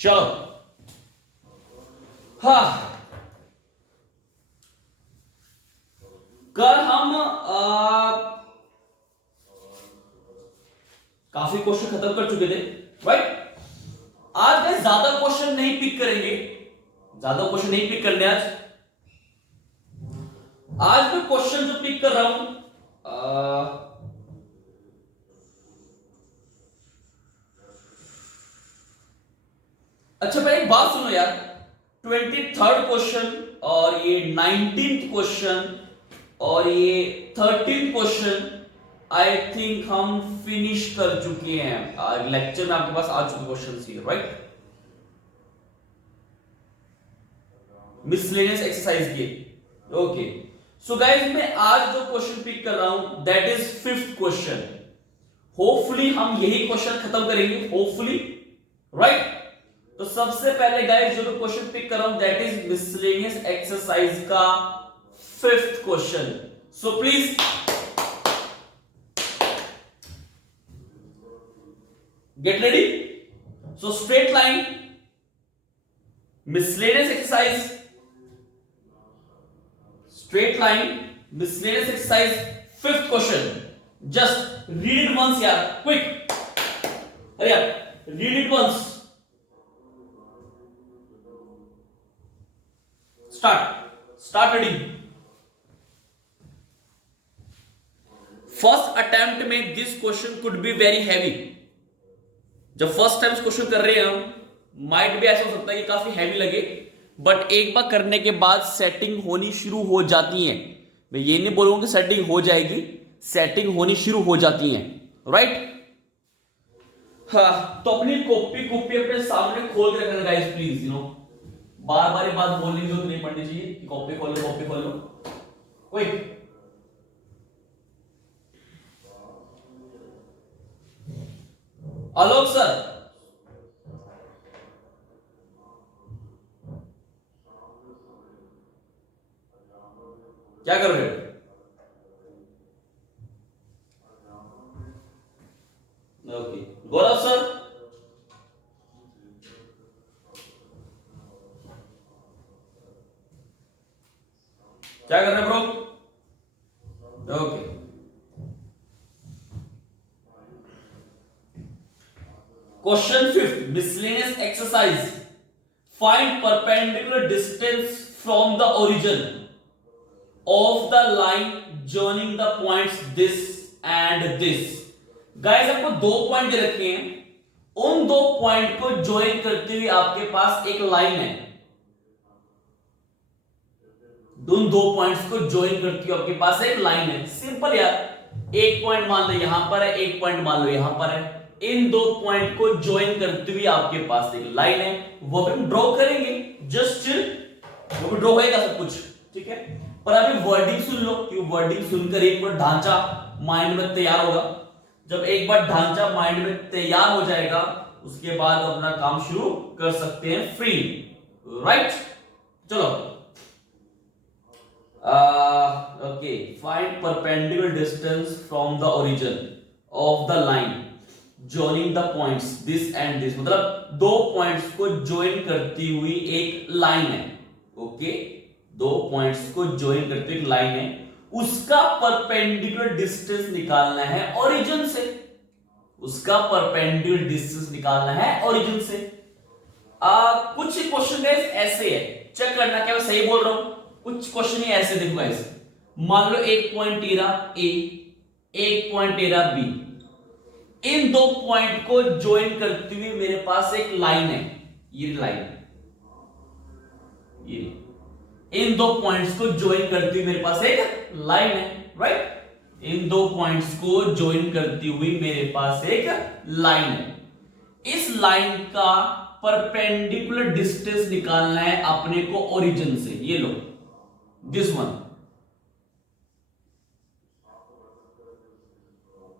चलो हाँ, कल हम काफी क्वेश्चन खत्म कर चुके थे, राइट। आज मैं ज्यादा क्वेश्चन नहीं पिक करेंगे, ज्यादा क्वेश्चन नहीं पिक करने आज। आज मैं क्वेश्चन जो पिक कर रहा हूं अच्छा पहले एक बात सुनो यार, 23rd क्वेश्चन और ये 19th क्वेश्चन और ये 13th क्वेश्चन आई थिंक हम फिनिश कर चुके हैं। लेक्चर में आपके पास आ चुके क्वेश्चन ही, राइट। मिसलेनियस एक्सरसाइज के, ओके। सो गाइज मैं आज जो क्वेश्चन पिक कर रहा हूं that is 5th question. Hopefully हम यही क्वेश्चन खत्म करेंगे, होपफुली, राइट। तो सबसे पहले गाइस जो क्वेश्चन पिक कर रहा हूं दैट इज मिसलेनियस एक्सरसाइज का 5th question. So please get ready. So straight line, miscellaneous exercise, straight line, miscellaneous exercise 5th question. Just read it once यार, क्विक, अरे यार read it once. Start reading. First attempt में this question could be very heavy. जब first time question कर रहे हैं हम, might भी ऐसा हो सकता है कि काफी हैवी लगे, बट एक बार करने के बाद सेटिंग होनी शुरू हो जाती है। मैं ये नहीं बोलूंगा कि सेटिंग हो जाएगी, सेटिंग होनी शुरू हो जाती है, राइट। हाँ, तो अपनी कॉपी अपने सामने खोल के रखना गाइस, प्लीज, बार बार ये बात बोलने की जरूरत नहीं पड़नी चाहिए कि कॉपी खोल लो। क्विक। आलोक सर, क्या कर रहे हो? ओके, गौरव सर, क्या कर रहे bro? Okay, question 5th miscellaneous exercise. Find perpendicular distance from the origin of the line joining the points this and this. Guys आपको 2 पॉइंट दे रखे हैं, उन 2 पॉइंट को ज्वाइन करते हुए आपके पास एक लाइन है। उन 2 पॉइंट्स को ज्वाइन करती हुए आपके पास एक लाइन है। सिंपल यार, एक पॉइंट मान लो यहां पर है, एक पॉइंट मान लो यहां पर है। इन 2 पॉइंट को ज्वाइन करते हुए आपके पास एक लाइन है, वो हम ड्रॉ करेंगे। जस्ट वो ड्रॉ होएगा सब कुछ, ठीक है। पर अभी वर्डिंग सुन लो, कि वर्डिंग सुनकर एक बार ढांचा माइंड में तैयार होगा। जब एक बार ढांचा माइंड में तैयार हो जाएगा, उसके बाद अपना काम शुरू कर सकते हैं फ्री, राइट। चलो, okay, find perpendicular distance from the origin of the line joining the points this and this. मतलब 2 पॉइंट्स को ज्वाइन करती हुई एक लाइन है, ओके। 2 पॉइंट्स को ज्वाइन करती हुई एक लाइन है, उसका परपेंडिकुलर डिस्टेंस निकालना है ओरिजिन से। उसका परपेंडिकुलर डिस्टेंस निकालना है ओरिजिन से। कुछ क्वेश्चन गाइस ऐसे है, चेक करना क्या मैं सही बोल रहा हूं। कुछ क्वेश्चन ही ऐसे देखो गाइस, मान लो एक पॉइंट तेरा ए, एक पॉइंट तेरा बी। इन 2 पॉइंट को ज्वाइन करते हुए मेरे पास एक लाइन है, ये लाइन, ये इन 2 पॉइंट्स को ज्वाइन करते हुए मेरे पास एक लाइन है, राइट। इन 2 पॉइंट्स को ज्वाइन करती हुई मेरे पास एक लाइन है। इस लाइन का परपेंडिकुलर डिस्टेंस निकालना है अपने को ओरिजिन से। ये लो, दिस वन,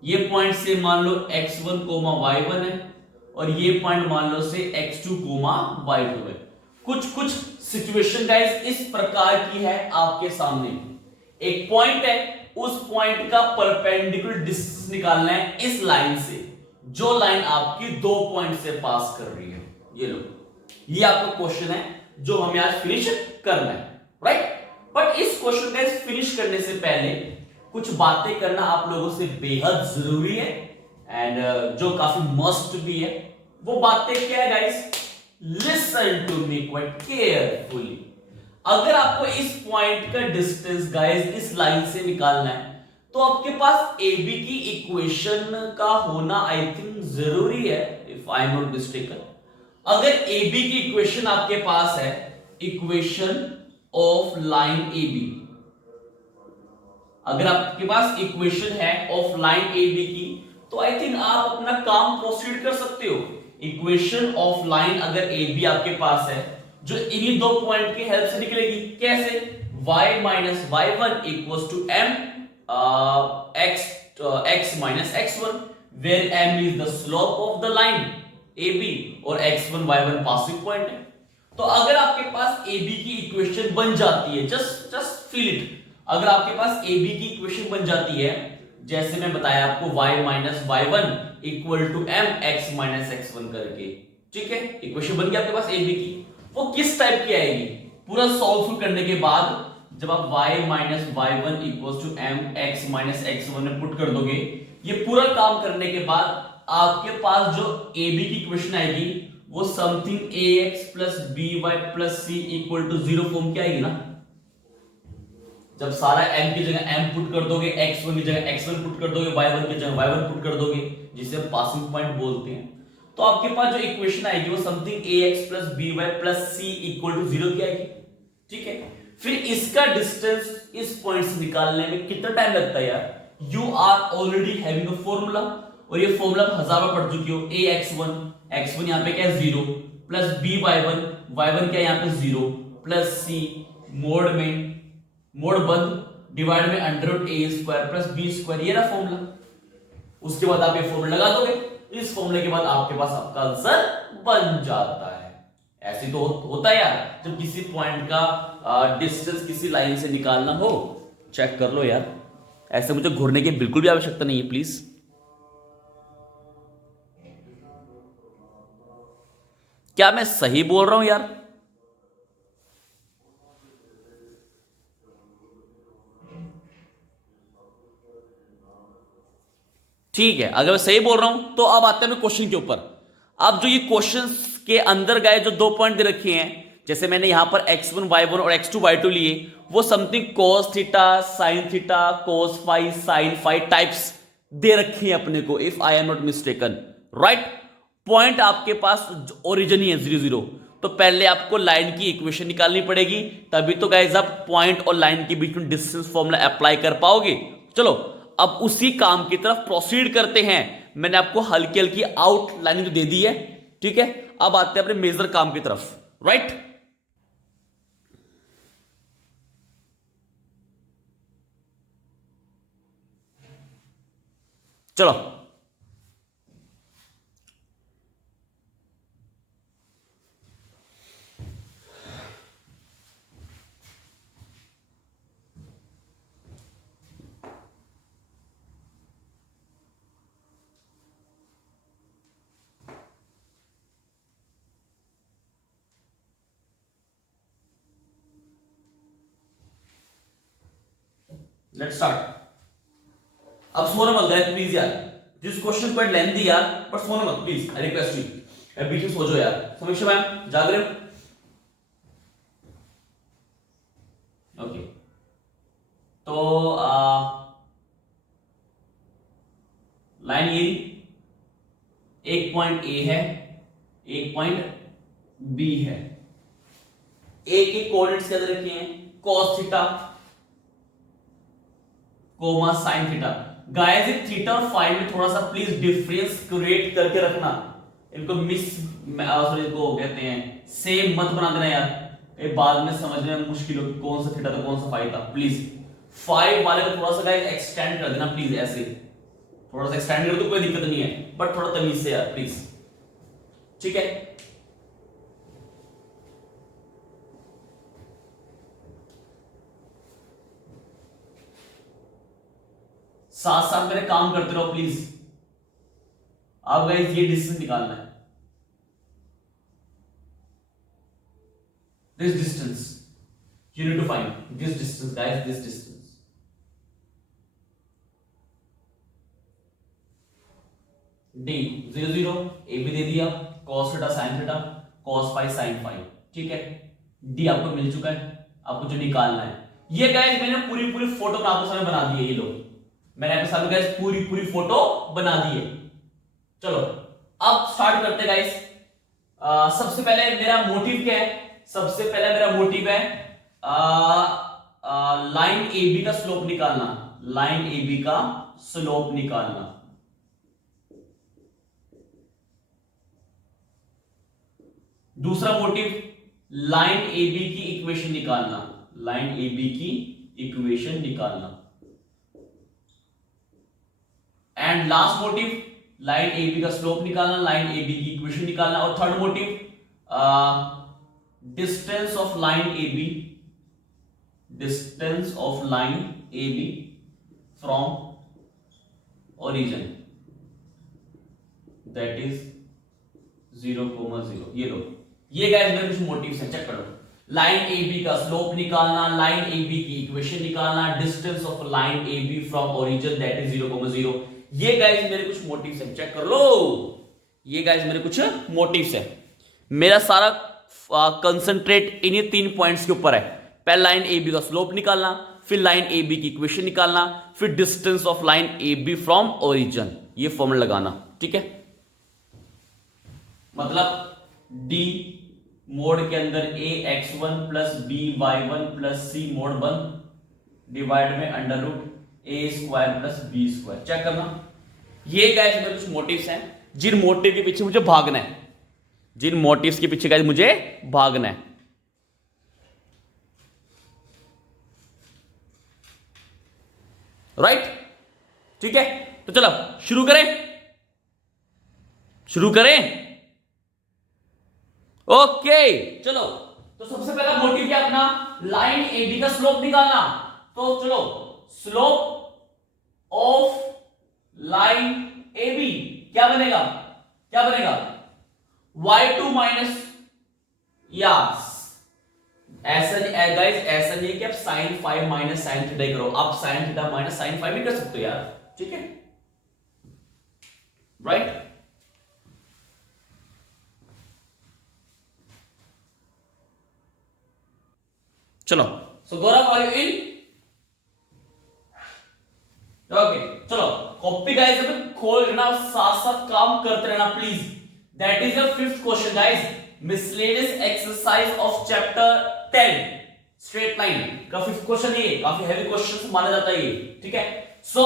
ये पॉइंट से मान लो x1, y1 है, और ये पॉइंट मान लो से x2, y2 है। कुछ सिचुएशन गाइस इस प्रकार की है आपके सामने। एक पॉइंट है, उस पॉइंट का परपेंडिकुलर डिस्टेंस निकालना है इस लाइन से, जो लाइन आपकी 2 पॉइंट से पास कर रही है। ये लो, ये आपका क्वेश्चन है जो हमें आज फिनिश करना है, राइट। बट इस क्वेश्चन को फिनिश करने से पहले कुछ बातें करना आप लोगों से बेहद जरूरी है, एंड जो काफी मस्ट भी है। वो बातें क्या है guys? Listen to me quite carefully. अगर आपको इस पॉइंट का डिस्टेंस गाइस इस लाइन से निकालना है, तो आपके पास ए बी की इक्वेशन का होना आई थिंक जरूरी है, if I am not mistaken. अगर ए बी की इक्वेशन आपके पास है, equation of line A B, अगर आपके पास इक्वेशन है ऑफ लाइन ए बी की, तो आई थिंक आप अपना काम प्रोसीड कर सकते हो। इक्वेशन ऑफ लाइन अगर ए बी आपके पास है, जो इन्हीं दो पॉइंट की हेल्प से निकलेगी, कैसे? y minus Y one equal to M x minus x1, where m is the slope of the line A B और x1 y1 पासिंग पॉइंट है। तो अगर आपके पास ए बी की इक्वेशन बन जाती है, जस्ट फील इट, अगर आपके पास ए बी की इक्वेशन बन जाती है, जैसे मैं बताया आपको y minus Y one equal to M X minus X one करके, ठीक है, इक्वेशन बन गई आपके पास ए बी की। वो किस टाइप की आएगी? पूरा सॉल्व करने के बाद जब आप y minus Y one equal to M X minus X one में पुट कर दोगे, ये पूरा काम करने के बाद आपके पास जो ए बी की इक्वेशन आएगी वो something A X plus B Y plus C equal to zero form की आएगी ना। जब सारा m की जगह m पुट कर दोगे, x1 की जगह x1 पुट कर दोगे, y1 की जगह y1 पुट कर दोगे, जिसे हम पासिंग पॉइंट बोलते हैं, तो आपके पास जो इक्वेशन आएगी वो something ax plus B Y plus C equal to zero की आएगी, ठीक है। फिर इसका डिस्टेंस इस पॉइंट से निकालने में कितना टाइम लगता है यार? You are already having a formula, और ये फॉर्मूला हजार बार पढ़ चुकी हो। x1 यहाँ पे क्या है? जीरो, प्लस बी y1 क्या है यहाँ पे? जीरो, प्लस सी मोड में, मोड बंद, डिवाइड में अंडर रूट ए स्क्वायर प्लस बी स्क्वायर, ये रहा फॉर्मूला। उसके बाद आप ये फॉर्मूला लगा दोगे, इस फॉर्मूले के बाद आपके पास आपका आंसर बन जाता है। ऐसे तो होता है यार, जब किसी पॉइंट का डिस्टेंस किसी लाइन से निकालना हो। चेक कर लो यार, ऐसे मुझे घूरने की बिल्कुल भी आवश्यकता नहीं है, प्लीज। क्या मैं सही बोल रहा हूं यार? ठीक है, अगर मैं सही बोल रहा हूं तो अब आते हैं क्वेश्चन के ऊपर। अब जो ये क्वेश्चन के अंदर गए जो दो पॉइंट दे रखे हैं, जैसे मैंने यहां पर x1 y1 और x2 y2 लिए, वो something cos theta sin theta cos phi sin phi types दे रखे हैं अपने को, if I am not mistaken, right. Point आपके पास ओरिजिन ही है 0 0, तो पहले आपको लाइन की इक्वेशन निकालनी पड़ेगी, तभी तो गाइस आप पॉइंट और लाइन के बीच में डिस्टेंस फॉर्मूला अप्लाई कर पाओगे। चलो अब उसी काम की तरफ प्रोसीड करते हैं। मैंने आपको हल्की हल्की आउटलाइन तो दे दी है, ठीक है। अब आते हैं अपने मेजर काम की तरफ, राइट। चलो लेट्स स्टार्ट। अब सोना मत गाइस प्लीज यार, दिस क्वेश्चन क्वाइट लेंथी यार, पर सोना मत प्लीज, आई रिक्वेस्ट यू। यार बीच में सो जाओ यार। समीक्षा मैम जाग रहे हो? ओके, तो लाइन ये एक पॉइंट ए है, एक पॉइंट बी है। ए के कोऑर्डिनेट्स क्या दे रखे हैं? cos theta coma sine theta. Guys ये थीटा और फाई में थोड़ा सा प्लीज डिफरेंस क्रिएट करके रखना, इनको सॉरी इनको कहते हैं सेम मत बना देना यार, ये बाद में समझने में मुश्किल हो कि कौन सा थीटा था कौन सा फाई था। प्लीज फाई वाले को थोड़ा सा गाइस एक्सटेंड कर देना प्लीज, ऐसे थोड़ा सा एक्सटेंड कर दो, कोई दिक्कत नहीं है, बट थोड़ा तमीज से यार प्लीज, ठीक है। साथ साथ मेरे काम करते रहो प्लीज। अब गाइस ये डिस्टेंस निकालना है, this distance. You need to find this distance, guys, this distance. D 0 0 ए भी दे दिया, cos theta sin theta, cos phi sin phi, ठीक है। डी आपको मिल चुका है, आपको जो निकालना है ये गाइस मैंने पूरी पूरी फोटो आपके सामने बना दी है। ये लो मैंने आपके सामने गाइस पूरी पूरी फोटो बना दी है। चलो अब स्टार्ट करते हैं गाइस। सबसे पहले मेरा मोटिव क्या है? सबसे पहले मेरा मोटिव है लाइन ए बी का स्लोप निकालना, लाइन ए बी का स्लोप निकालना। दूसरा मोटिव लाइन ए बी की इक्वेशन निकालना, लाइन ए बी की इक्वेशन निकालना। And last motive line A B का स्लोप निकालना, लाइन ए बी की इक्वेशन निकालना। और third motive distance of line A B, distance of line A B from origin, that is 0,0। ये लो, ये guys मेरे कुछ मोटिव्स हैं, चेक करो। लाइन ए बी का स्लोप निकालना, लाइन ए बी की इक्वेशन निकालना, distance of line A B from origin that is 0,0। ये गाइस मेरे कुछ मोटिव्स हैं, चेक कर लो। ये गाइस मेरे कुछ मोटिव्स हैं। मेरा सारा कंसंट्रेट इन्हीं 3 पॉइंट्स के ऊपर है। पहले लाइन ए बी का स्लोप निकालना, फिर लाइन ए बी की इक्वेशन निकालना, फिर distance of line A B from origin, ये फॉर्मूला लगाना, ठीक है। मतलब डी मोड के अंदर a x1 plus b y1 plus c mod 1 divide में under root a square plus b square. Check करना, ये गाइस मेरे कुछ मोटिव्स हैं जिन मोटिव के पीछे मुझे भागना है, जिन मोटिव्स के पीछे गाइस मुझे भागना है। राइट, ठीक है। तो चलो शुरू करें, शुरू करें। ओके चलो, तो सबसे पहला मोटिव क्या अपना? लाइन ए बी का स्लोप निकालना। तो चलो, slope of line A B क्या बनेगा? क्या बनेगा? y2 माइनस, या ऐसा गाइस, ऐसा नहीं है कि आप sine five minus sine theta करो, आप sine theta minus sine five भी कर सकते हो यार, ठीक है, राइट। चलो, so Gaurav are you in? Okay चलो, कॉपी गाइस अपन खोल रहना, साथ साथ काम करते रहना please. That is your 5th question guys, miscellaneous exercise of chapter 10 straight line का 5th क्वेश्चन। ये काफी हैवी क्वेश्चन माना जाता है ये, ठीक है। So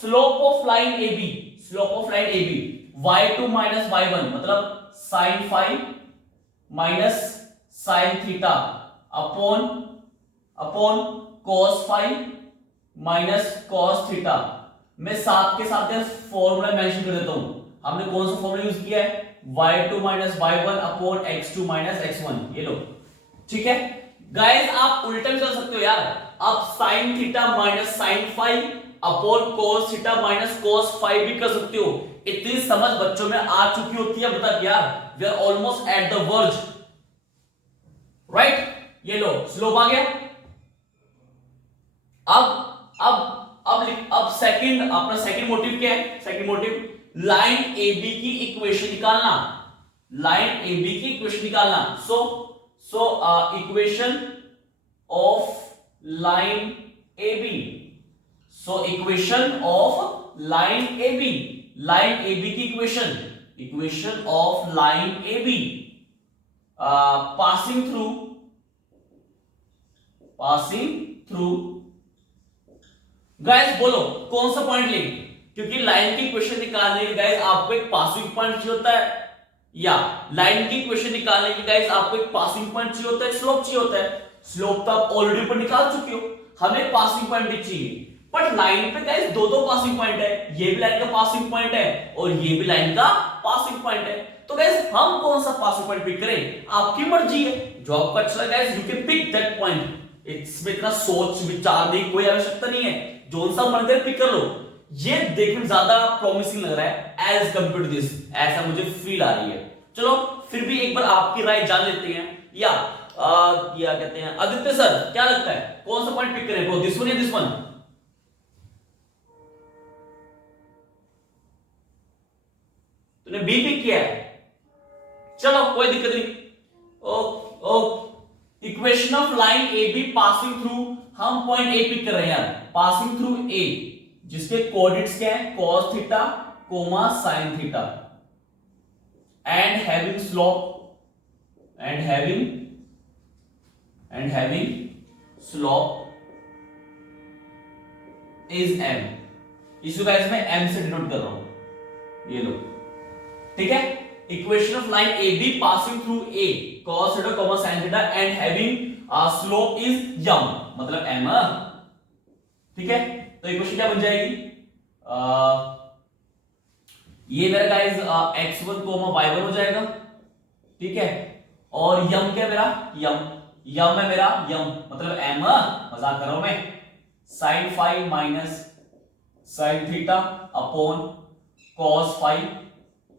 slope of line A B, slope of line A B y2 minus y1 मतलब sine five minus sine theta upon cos five minus cos theta. मैं साथ के साथ फॉर्मूला मेंशन कर देता हूं। हमने कौन सा फॉर्मूला यूज किया है? y2 minus y1 upon x2 minus x1, ये लो, ठीक है। गाइस आप उल्टा भी कर सकते हो यार, आप sin theta minus sin five upon cos theta minus cos five भी कर सकते हो। इतनी समझ बच्चों में आ चुकी होती है, बता यार, we are almost at the verge, right. ये लो, स्लोप आ गया। अब सेकंड, अपना सेकंड मोटिव क्या है? Second motive line A B की इक्वेशन निकालना, लाइन ए बी की इक्वेशन निकालना। So equation of line A B, so equation of line A B, line A B की equation of line A B passing through guys, बोलो कौन सा point लेंगे? क्योंकि लाइन की इक्वेशन निकालने के गाइस आपको एक पासिंग पॉइंट चाहिए होता है, या लाइन की इक्वेशन निकालने के गाइस आपको एक पासिंग पॉइंट चाहिए होता है, स्लोप चाहिए होता है। स्लोप तो आप ऑलरेडी ऊपर निकाल चुके हो, हमें पासिंग पॉइंट भी चाहिए। बट लाइन पे गाइस दो पासिंग पॉइंट है, ये भी लाइन का पासिंग पॉइंट है और ये भी लाइन का पासिंग पॉइंट है। तो गाइस हम कौन सा पासिंग पॉइंट पिक करें? आपकी मर्जी है, जो आपको अच्छा लगे guys, you can pick that point. इसमें इतना सोच विचारने की कोई आवश्यकता नहीं है, जो सा मन करे पिक कर लो। ये देखने में ज्यादा प्रॉमिसिंग लग रहा है एज कंपेयर टू दिस, ऐसा मुझे फील आ रही है। चलो फिर भी एक बार आपकी राय जान लेते हैं, या क्या कहते हैं आदित्य सर, क्या लगता है कौन सा पॉइंट पिक करें ब्रो, दिस वन या दिस वन? तूने बी पिक किया है, चलो कोई दिक्कत नहीं। ओ equation of line A B passing through, हम पॉइंट ए पिक कर रहे हैं यार, पासिंग थ्रू ए, जिसके कोऑर्डिनेट्स क्या है, cos theta coma sin theta, and having slope, and having slope is m। इसको गाइस मैं m से डिनोट कर रहा हूं, ये लो, ठीक है। Equation of line A B passing through a, cos theta coma sin theta and having slope is m, मतलब m, ठीक है। तो इक्वेशन क्या बन जाएगी, ये मेरा गाइस x1 कोमा y1 हो जाएगा, ठीक है। और यम क्या मेरा, यम है मेरा, यम मतलब m, मजाक कर रहा हूं मैं, sin phi minus sin theta upon cos phi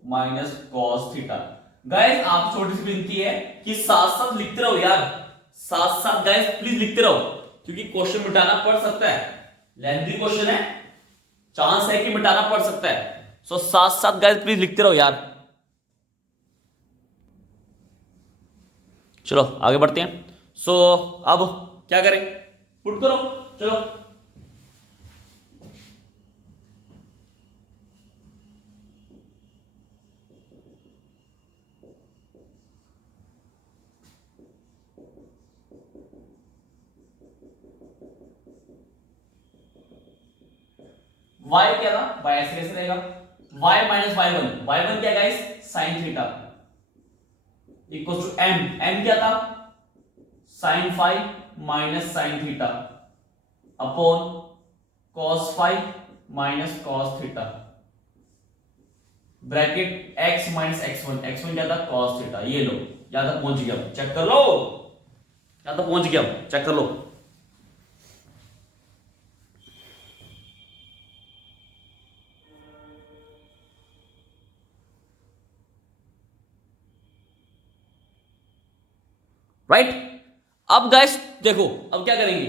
minus cos theta. Guys आप छोटी सी विनती है कि साथ साथ लिखते रहो यार, साथ साथ गाइस प्लीज लिखते रहो, क्योंकि क्वेश्चन मिटाना पड़ सकता है, लेंथी क्वेश्चन है, चांस है कि मिटाना पड़ सकता है। सो साथ साथ गाइस प्लीज लिखते रहो यार। चलो आगे बढ़ते हैं। सो अब क्या करें, पुट करो, चलो। y क्या था, y ऐसे कैसे रहेगा, y माइनस y1 क्या guys, sin theta equal to m क्या था, sin five minus sin theta upon cos five minus cos theta, bracket x minus x1 क्या था, cos थीटा। ये लो, यहां तक पहुंच गया, चेक कर लो, यहां तक पहुंच गया, चेक कर लो। राइट अब गाइस देखो, अब क्या करेंगे,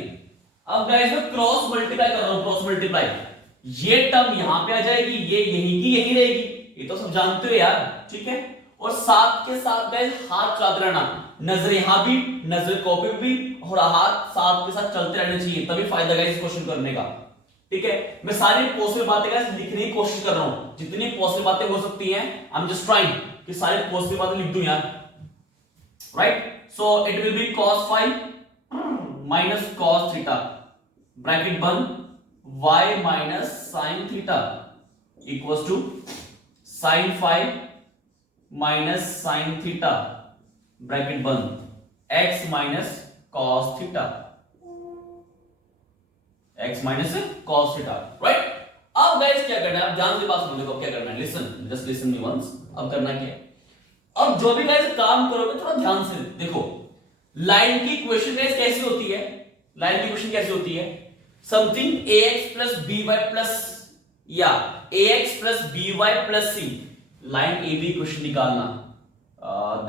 अब गाइस मैं क्रॉस मल्टीप्लाई कर रहा हूं, क्रॉस मल्टीप्लाई, ये टर्म यहां पे आ जाएगी, ये यहीं की यहीं रहेगी, ये तो सब जानते हो यार, ठीक है। और साथ के साथ गाइस हाथ चलाते रहना, नजर यहां भी, नजर कॉपी भी, और हाथ साथ के साथ चलते रहने चाहिए, तभी फायदा गाइस क्वेश्चन करने का, ठीक है। मैं सारी पॉसिबल बातें गाइस लिखने की कोशिश कर रहा हूं, जितनी पॉसिबल बातें हो सकती हैं, आई एम जस्ट ट्राइंग कि सारी पॉसिबल बातें लिख दूं यार, right. So it will be cos phi minus cos theta, bracket बंद, y minus sin theta equals to sin phi minus sin theta, bracket बंद, x minus cos theta, x minus cos theta, right। अब guys क्या करना है, अब ध्यान से बात सुनो, देखो क्या करना है, listen, just listen me once. अब करना क्या है, अब जो भी गाइस काम करोगे थोड़ा ध्यान से देखो, लाइन की इक्वेशन गाइस कैसी होती है, लाइन की इक्वेशन कैसी होती है, something ax plus by plus या ax plus by plus c, line A B equation निकालना,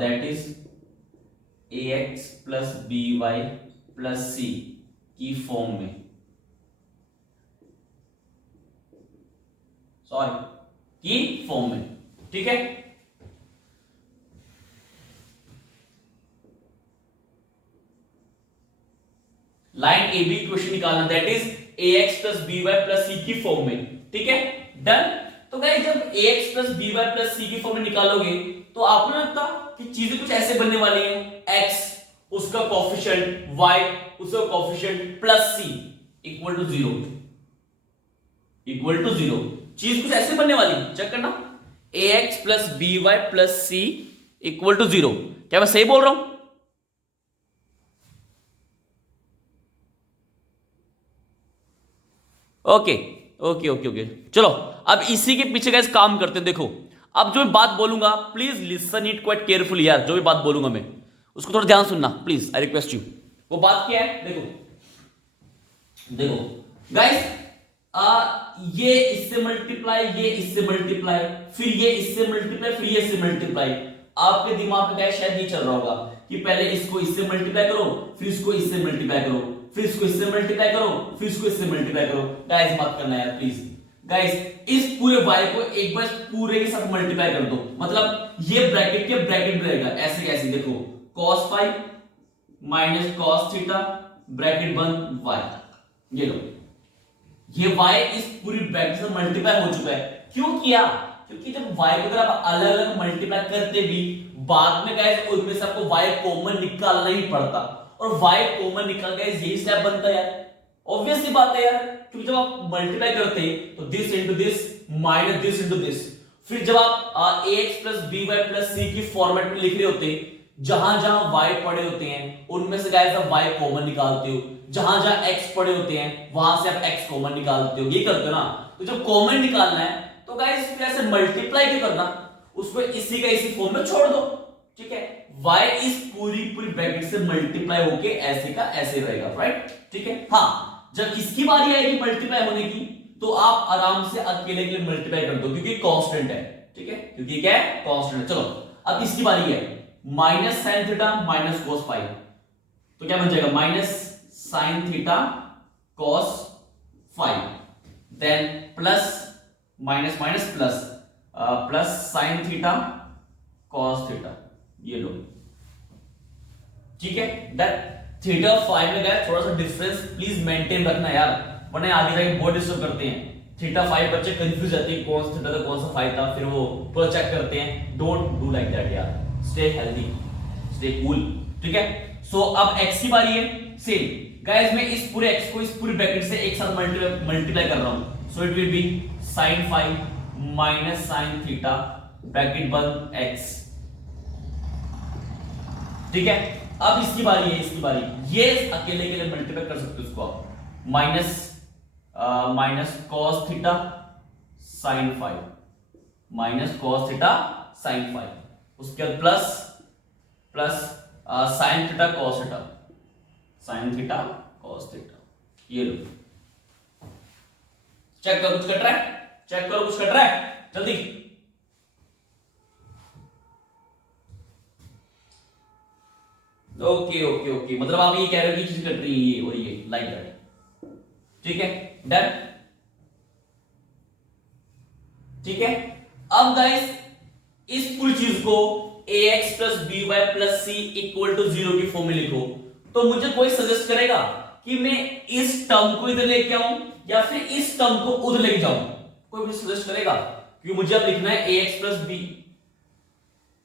that is ax plus by plus c की फॉर्म में, सॉरी की फॉर्म में, ठीक है। लाइन ए बी इक्वेशन निकालना, that is ax plus by plus c की फॉर्म में, ठीक है, डन। तो गाइस जब ax plus by plus c की फॉर्म में निकालोगे तो आपको लगता कि चीजें कुछ ऐसे बनने वाली हैं, x उसका कोफिशिएंट, y उसका coefficient plus c equal to 0, equal to 0, चीज कुछ ऐसे बनने वाली, चेक करना, ax plus by plus c equal to 0, क्या मैं सही बोल रहा हूं? ओके ओके ओके ओके, चलो अब इसी के पीछे गाइस काम करते हैं। देखो अब जो मैं बात बोलूंगा please listen it quite carefully यार, जो भी बात बोलूंगा मैं उसको थोड़ा ध्यान सुनना प्लीज, आई रिक्वेस्ट यू। वो बात क्या है, देखो देखो गाइस, ये इससे मल्टीप्लाई, ये इससे मल्टीप्लाई, फिर ये इससे मल्टीप्लाई, फिर ये इससे मल्टीप्लाई, आपके दिमाग में क्या है, शायद ये चल रहा होगा कि पहले इसको इससे मल्टीप्लाई करो, फिर इसको इससे मल्टीप्लाई करो, फिर इसको इससे मल्टीप्लाई करो, फिर इसको इससे मल्टीप्लाई करो। गाइस मत करना यार प्लीज। गाइस इस पूरे y को एक बार पूरे के साथ मल्टीप्लाई कर दो, मतलब ये ब्रैकेट के ब्रैकेट में रहेगा, ऐसे कैसे देखो, cos five minus cos theta bracket बंद y, ये लो, ये y इस पूरी ब्रैकेट से मल्टीप्लाई हो चुका है। क्यों किया? क्योंकि जब y को अगर आप अलग अलग मल्टीप्लाई करते भी बाद में गाइस उनमें से आपको y कॉमन निकालना ही पड़ता, और y कॉमन निकाल के यही स्टेप बनता है यार, ऑब्वियस सी बात है यार। क्योंकि जब आप मल्टीप्लाई करते हैं तो this into this minus this into this, फिर जब आप ax plus by plus c की फॉर्मेट में लिख रहे होते हैं, जहां जहां y पड़े होते हैं उनमें से गाइस आप y कॉमन निकालते हो, जहां जहां x पड़े होते हैं वहां से आप x कॉमन निकालते हो, ये करते हो ना। तो जब कॉमन निकालना है तो गाइस फिर ऐसे मल्टीप्लाई क्यों करना, उसको इसी का इसी फॉर्म में छोड़ दो, ठीक है। y इस पूरी पूरी ब्रैकेट से मल्टीप्लाई होके ऐसे का ऐसे रहेगा, राइट, ठीक है। हाँ, जब इसकी बारी आएगी मल्टीप्लाई होने की तो आप आराम से अकेले के लिए मल्टीप्लाई कर दो, क्योंकि कांस्टेंट है, ठीक है, क्योंकि क्या है, कांस्टेंट है। चलो अब इसकी बारी है, minus sine theta minus cos five, तो क्या बन जाएगा, minus sine theta cos five, then plus minus minus plus plus sine theta cos theta, ये लो, ठीक है। दैट थीटा फाइव में गया थोड़ा सा डिफरेंस प्लीज मेंटेन रखना यार, वरना आगे जाके बहुत डिस्टर्ब करते हैं। थीटा फाइव बच्चे कंफ्यूज जाते हैं, कौन सा थीटा था कौन सा फाइव था, फिर वो पूरा चेक करते हैं। डोंट डू लाइक दैट यार, स्टे हेल्दी, स्टे कूल, ठीक है। सो अब x की बारी है, सेम गाइस मैं इस पूरे x को इस पूरी ब्रैकेट से एक साथ मल्टीप्लाई कर रहा हूं, so it will be sin five minus sin theta bracket बंद x, ठीक है। अब इसकी बारी है, इसकी बारी, ये अकेले के लिए मल्टीप्लाई कर सकते हो इसको आप, minus minus cos theta sine five, minus cos theta sine five, उसके बाद plus plus sine theta cos theta, sign theta cos theta, ये लो, चेक करो कुछ कट रहा है, चेक करो कुछ कट रहा है, जल्दी। ओके ओके ओके, मतलब आप ये कह रहे हो कि चीज कट रही है ये और ये, लाइक दैट, ठीक है, डन, ठीक है। अब गाइस इस पूरी चीज को ax plus by plus c equal to 0 की फॉर्म में लिखो, तो मुझे कोई सजेस्ट करेगा कि मैं इस टर्म को इधर लेके आऊं या फिर इस टर्म को उधर लेके जाऊं, कोई मुझे सजेस्ट करेगा? क्योंकि मुझे अब लिखना है ax प्लस b,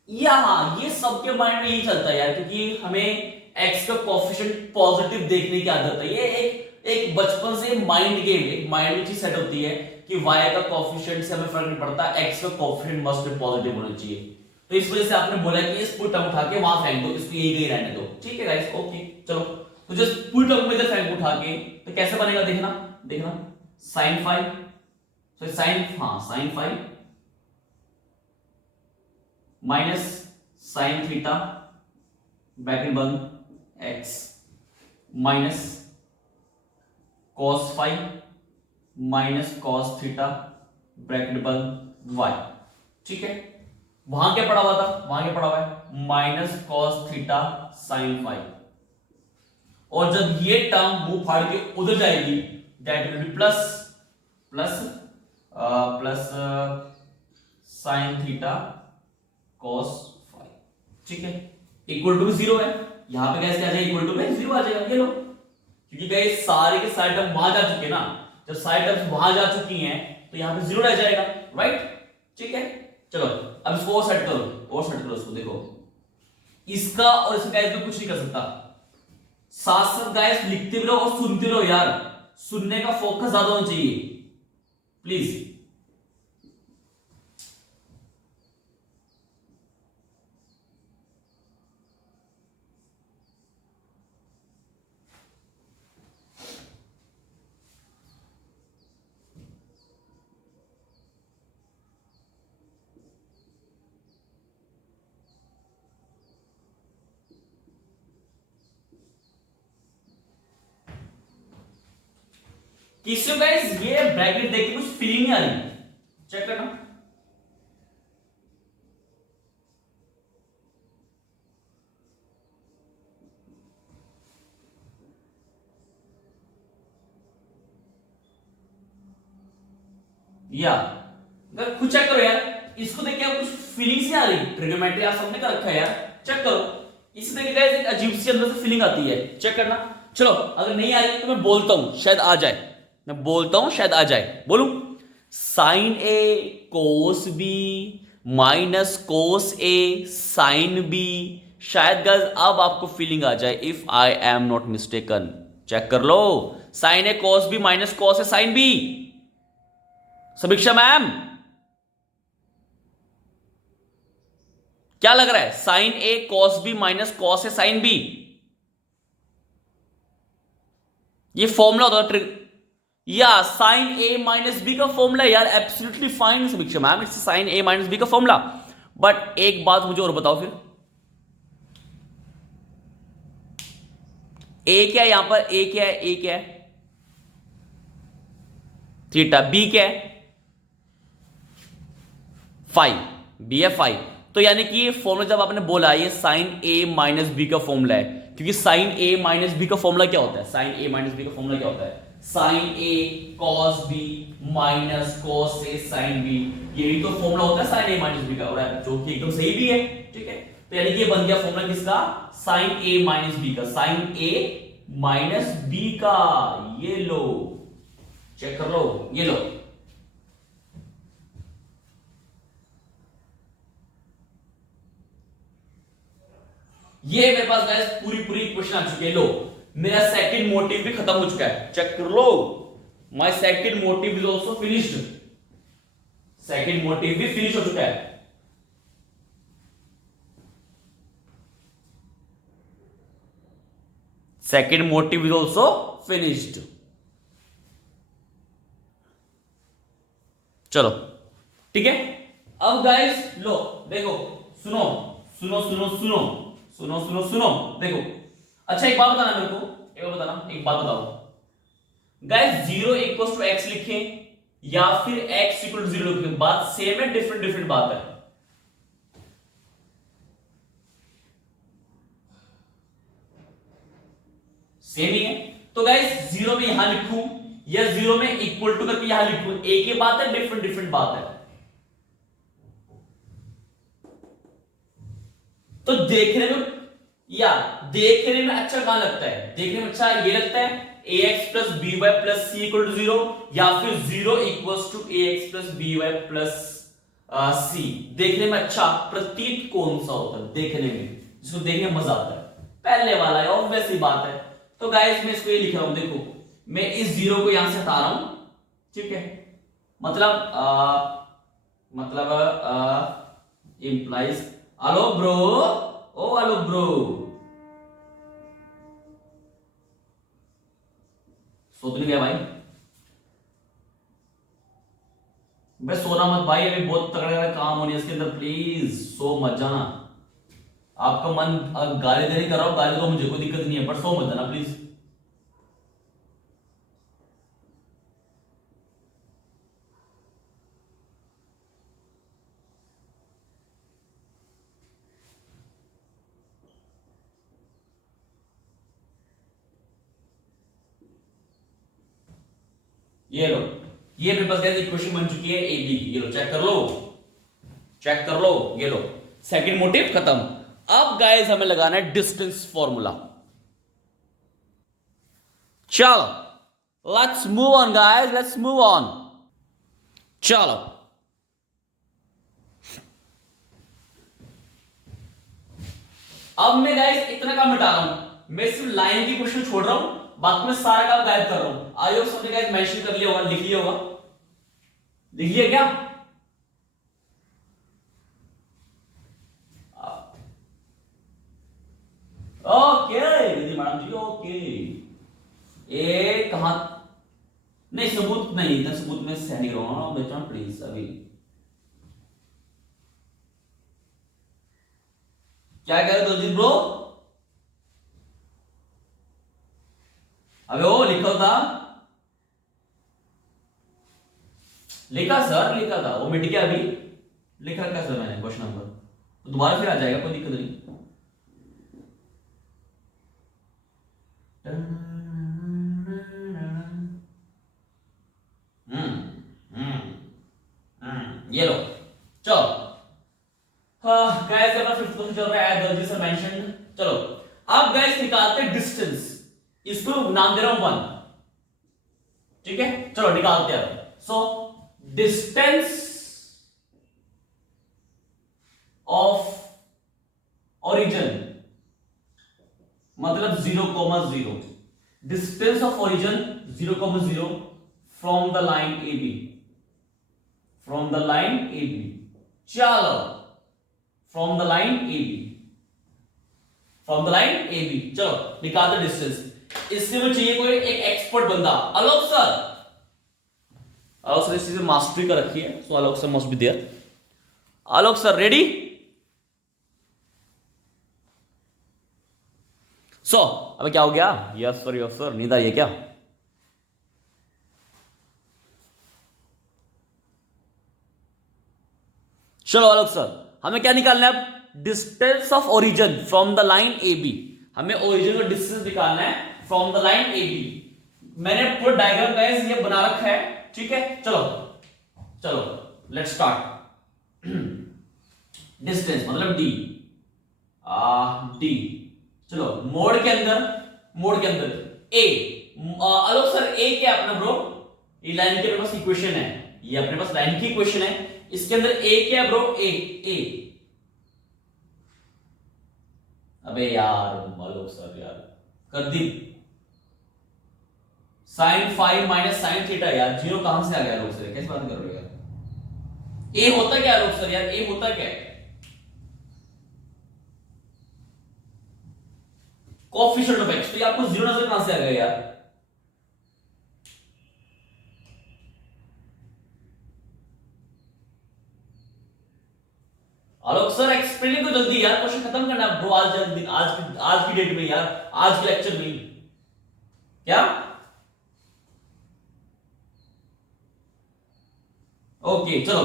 या हाँ ये सबके माइंड में यही चलता है यार, क्योंकि हमें x का कोएफिशिएंट पॉजिटिव देखने की आदत है, ये एक बचपन से माइंड गेम, एक माइंड में चीज सेट होती है कि y का कोएफिशिएंट से हमें फर्क नहीं पड़ता, x का कोएफिशिएंट मस्ट बी पॉजिटिव होना चाहिए। तो इस वजह से आपने बोला कि इस पूरी टर्म उठा के वहां फेंक दो, इसको यही कहीं रहने दो, ठीक है गाइस, ओके। चलो तो जस्ट पूरी टर्म में इधर फेंक उठा के, तो कैसे बनेगा देखना, देखना, sin फाइव, सॉरी साइन, हाँ sine five minus sine theta bracket बंद x minus cos five minus cos theta bracket बंद y, ठीक है। वहां क्या पड़ा हुआ था, वहां क्या पड़ा हुआ है, minus cos theta sine five, और जब ये टर्म मुंह फाड़ के उधर जाएगी that will be plus plus plus sine theta cos five, ठीक है, इक्वल टू 0 है, यहां पे कैसे आ जाएगा, इक्वल टू में 0 आ जाएगा, ये लो, क्योंकि गाइस सारे के सारे टर्म वहां जा चुके ना, जब सारे टर्म्स वहां जा चुकी हैं तो यहां पे 0 रह जाएगा, राइट, ठीक है। चलो अब इसको और सेट करो, और सेट करो इसको, देखो इसका और इसका गाइस में कुछ नहीं कर सकता, साथ साथ गाइस लिखते भी रहो और सुनते रहो यार, सुनने का फोकस ज्यादा होना चाहिए प्लीज। किसी को गाइस ये ब्रैकेट देख के कुछ फीलिंग नहीं आ रही, चेक करना, या खुद चेक करो यार, इसको देख के आप कुछ फीलिंग्स नहीं आ रही? ट्रिग्नोमेट्री आप सबने कर रखा है यार, चेक करो। इसे देख के एक अजीब सी अंदर से फीलिंग आती है, चेक करना। चलो अगर नहीं आ रही तो मैं बोलता हूं, शायद आ जाए। मैं बोलता हूं शायद आ जाए, बोलूं। Sine A cos B minus cos A sine B. शायद गाइस अब आपको फीलिंग आ जाए, if I am not mistaken. Check कर लो, sine A cos B minus cos A sine B. Samiksha ma'am क्या लग रहा है? Sine A cos B minus cos A sine B, ये फॉर्मूला होता है ट्रिक। या साइन ए माइनस बी का फॉर्मूला यार, absolutely fine Samiksha ma'am, it's sign A minus B का फॉर्मूला। बट एक बात मुझे और बताओ फिर, ए क्या है यहां पर? ए क्या है? ए क्या है? थीटा। बी क्या है? फाइव। बी है फाइव। तो यानी कि ये फॉर्मूला जब आपने बोला ये साइन ए माइनस बी का फॉर्मूला है, क्योंकि साइन ए माइनस बी का फॉर्मूला क्या होता है? साइन ए माइनस बी का फॉर्मूला क्या होता है? Sine A cos B minus cos A sine B, यही तो फॉर्मूला होता है साइन ए माइनस बी का, और जो कि एकदम सही भी है। ठीक है, तो यानी कि ये बन गया फॉर्मूला किसका? साइन ए माइनस बी का। साइन ए माइनस बी का, ये लो, चेक कर लो, ये लो। ये मेरे पास गाइस पूरी पूरी इक्वेशन आ चुकी है। लो, मेरा सेकंड मोटिव भी खत्म हो चुका है, चेक कर लो। My second motive is also finished. Second motive भी फिनिश हो चुका है। Second motive is also finished. चलो ठीक है। अब गाइस लो देखो, सुनो सुनो सुनो सुनो सुनो सुनो सुनो, देखो। अच्छा एक बात बताना मेरे को, एक बात बताना, एक बात बताओ guys, zero equal to X लिखें या फिर एक्स इक्वल टू जीरो लिखें, बात सेम है, डिफरेंट डिफरेंट बात है? सेम ही है। तो गाइस जीरो में यहां लिखूं या जीरो में इक्वल टू करके यहां लिखूं, एक ही बात है, डिफरेंट डिफरेंट बात है? तो देखने में, या देखने में अच्छा कहां लगता है? देखने में अच्छा ये लगता है ax plus B Y plus C equal to zero, या फिर zero equal to ax plus B Y plus C. देखने में अच्छा प्रतीत कौन सा होता है? देखने में जिसको देखने में मजा आता है, पहले वाला है, ऑब्वियस सी बात है। तो गाइस मैं इसको ये लिख रहा हूं, देखो मैं इस जीरो को यहां से हटा रहा हूं, ठीक है? मतलब इंप्लाइज, हेलो ब्रो, ओ हेलो ब्रो, सो तो नहीं गया भाई? मैं सोना मत भाई, अभी बहुत तगड़े काम होने इसके अंदर, प्लीज सो मत जाना। आपका मन गाली देने कर रहा हूं, गाली दो मुझे, कोई दिक्कत नहीं है, पर सो मत जाना प्लीज। ये लो, ये मेरे पास इक्वेशन बन चुकी है ए बी की, ये लो चेक कर लो, चेक कर लो, ये लो। सेकंड मोटिव खत्म। अब गाइस हमें लगाना है डिस्टेंस फॉर्मूला। चलो let's move on guys, let's move on. चलो अब मैं गाइस इतना काम मिटा रहा हूं, मैं सिर्फ लाइन की क्वेश्चन छोड़ रहा हूं, बाकी मैं सारा काम गायब कर रहा हूं। आई होप सबने गाइस मेंशन कर लिया होगा, लिख लिया होगा, लिख लिया क्या? ओके दीदी मैडम जी, ओके। ए कहां? नहीं सबूत नहीं, इतना सबूत में सेंड नहीं करूंगा बेटा, प्लीज अभी। क्या कह रहे हो ब्रो? अबे वो लिखा था, लिखा सर, लिखा था, वो मिट गया अभी। लिख रखा सर मैंने क्वेश्चन नंबर, तो दोबारा फिर आ जाएगा, कोई दिक्कत नहीं। हम्म हम्म चल रहा है एज दर्जी सर मेंशन। चलो अब गाइस निकालते हैं डिस्टेंस, इसको नाम दे रहा हूं 1, ठीक है। चलो निकालते हैं अब। सो डिस्टेंस ऑफ ओरिजिन मतलब 0,0, distance of origin 0,0 from the line A B, from the line A B. चलो from the line A B, from the line A B, चलो निकालते डिस्टेंस। इससे मुझे चाहिए कोई एक एक्सपर्ट बंदा। आलोक सर, आलोक सर इस चीज में मास्टरी का रखी है, so Alok sir must be there. Alok sir ready? So अबे क्या हो गया? यस सर नींद आई है क्या? चलो आलोक सर हमें क्या निकालना है अब? Distance of origin from the line A B. हमें ओरिजिन का डिस्टेंस निकालना है from the line A B. मैंने पूरा डायग्राम गाइस ये बना रखा है, ठीक है। चलो चलो लेट्स स्टार्ट। डिस्टेंस मतलब डी, डी। चलो मोड के अंदर ए। आलोक सर ए क्या है अपना ब्रो? ये लाइन के पास इक्वेशन है, ये अपने पास लाइन की इक्वेशन है। इसके अंदर ए क्या है ब्रो? ए। अबे यार आलोक सर यार कर दी sine five minus sine theta. यार जीरो कहां से आ गया आलोक सर? कैसे बात कर रहे हो यार? ए होता क्या आलोक सर? यार ए होता क्या है? Coefficient of x. तो ये आपको जीरो नजर कहां से आ गया यार? आलोक सर एक्सप्लेन को जल्दी यार, क्वेश्चन खत्म करना ब्रो आज की डेट में यार, आज के लेक्चर में। क्या? ओके चलो।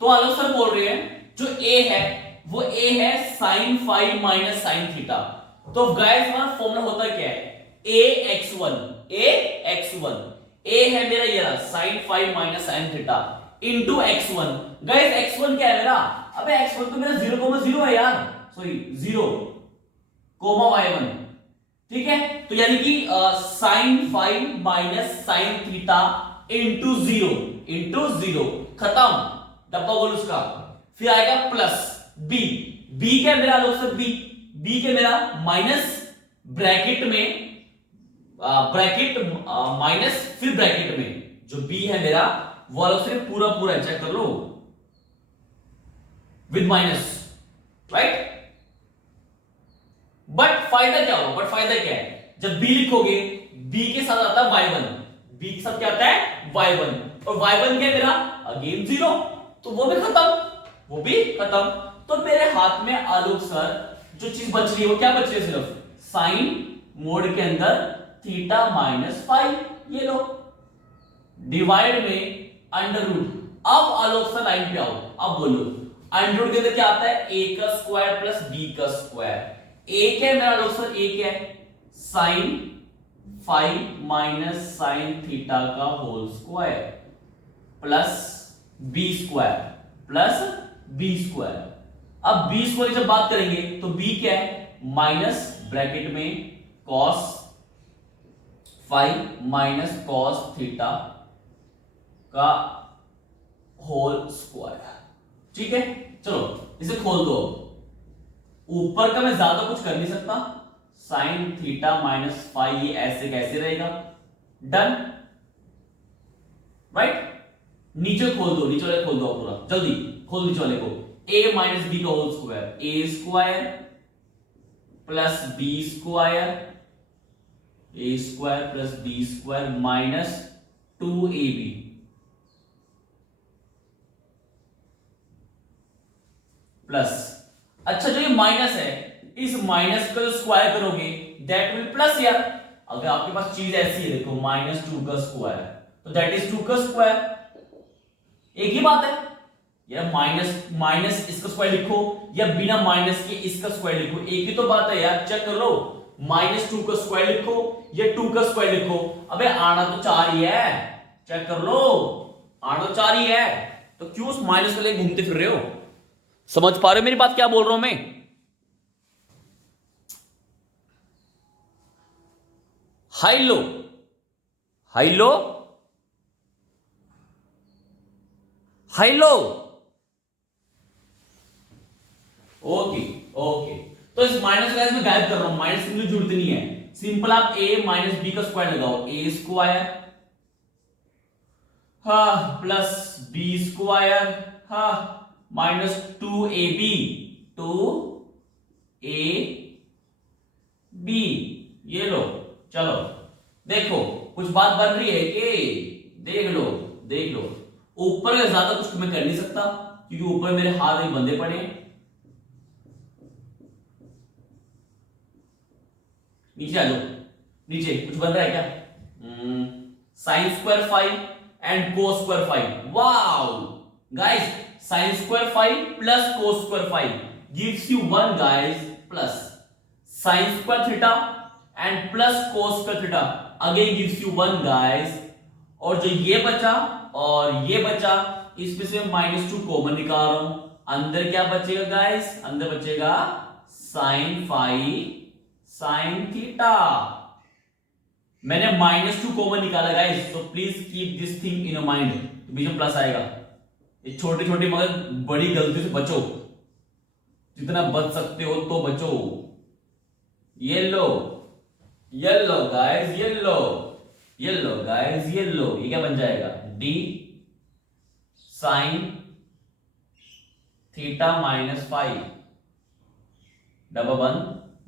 तो आलोक सर बोल रहे हैं जो ए है वो ए है sine five minus sine theta. तो गाइस हमारा फॉर्मूला होता क्या है? ax1 ए है मेरा ये sine five minus sine theta into x1। Guys x1 क्या है मेरा? अबे x1 तो मेरा 0,0 है यार, सॉरी 0, y1, ठीक है। तो यानी कि sine five minus sine theta into zero, खत्म, डब्बा गोल उसका। फिर आएगा प्लस बी क्या मेरा लोग सर? बी के मेरा माइनस ब्रैकेट में माइनस फिर ब्रैकेट में जो बी है मेरा वो अलग से पूरा चेक कर लो विद माइनस, राइट। बट फायदा क्या होगा? फायदा क्या है? जब बी लिखोगे बी के साथ आता है y1, बी के साथ क्या आता है? y1, और y1 क्या है मेरा? अगेन 0, तो वो भी खत्म। तो मेरे हाथ में आलोक सर जो चीज बच रही है वो क्या बच रही है? सिर्फ साइन मोड के अंदर थीटा माइनस फाइव, ये लो, डिवाइड में अंडर रूट। अब आलोक सर लाइन पे आओ, अब बोलो अंडर रूट के अंदर क्या आता है? a का स्क्वायर प्लस b का स्क्वायर। a क्या है मेरा आलोक सर? a क्या है? Sine five minus sine theta का whole square plus b square. अब b स्क्वायर की जब बात करेंगे तो b क्या है? माइनस ब्रैकेट में cos five minus cos theta का होल स्क्वायर, ठीक है। चलो इसे खोल दो। ऊपर का मैं ज्यादा कुछ कर नहीं सकता, साइन थीटा माइनस फाइव ये ऐसे कैसे रहेगा? Done, right. नीचे खोल दो, नीचे वाले खोल दो पूरा, जल्दी खोल नीचे वाले को। a माइनस बी का whole square, a square plus B square, a square plus B square minus 2ab plus, अच्छा जो ये माइनस है इस माइनस का स्क्वायर करोगे दैट विल प्लस। यार अगर आपके पास चीज ऐसी है देखो माइनस 2 का स्क्वायर तो दैट इज 2 का स्क्वायर, एक ही बात है। या माइनस इसका स्क्वायर लिखो या बिना माइनस के इसका स्क्वायर लिखो, एक ही तो बात है यार। चेक कर लो, -2 का स्क्वायर लिखो या 2 का स्क्वायर लिखो, अबे आना तो 4 ही है। चेक कर लो, आना तो 4 ही है, तो क्यों उस माइनस को लेकर घूमते फिर रहे हो? समझ पा रहे हो मेरी बात क्या बोल रहा हूं मैं? High low, high low, high low. Okay okay, तो इस माइनस का मैं गायब कर रहा हूं, माइनस की मुझे जरूरत नहीं है। सिंपल आप a माइनस बी का स्क्वायर लगाओ, a स्क्वायर हाँ प्लस बी स्क्वायर हाँ माइनस 2ab, 2ab, ये लो। चलो देखो कुछ बात बन रही है कि देख लो, देख लो। ऊपर का ज्यादा कुछ मैं कर नहीं सकता क्योंकि ऊपर मेरे हाथ में बंधे पड़े हैं। नीचे आ जाओ, नीचे कुछ बन रहा है क्या? Sine square 5 and cos square 5। Wow guys, sine square 5 plus cos square 5 gives you 1 guys, plus sine square theta and plus cos square theta again gives you 1 guys. और जो ये बचा और ये बचा, इसमें से -2 कॉमन निकाल रहा हूं। अंदर क्या बचेगा गाइस? अंदर बचेगा साइन 5 साइन थीटा। मैंने -2 कॉमन निकाला गाइस, तो please keep this thing in mind. बीच में प्लस आएगा। ये छोटी छोटी मगर बड़ी गलती से बचो, जितना बच सकते हो तो बचो। Yellow yellow guys, yellow yellow guys, yellow. ये क्या बन जाएगा? D sine theta -5 double 1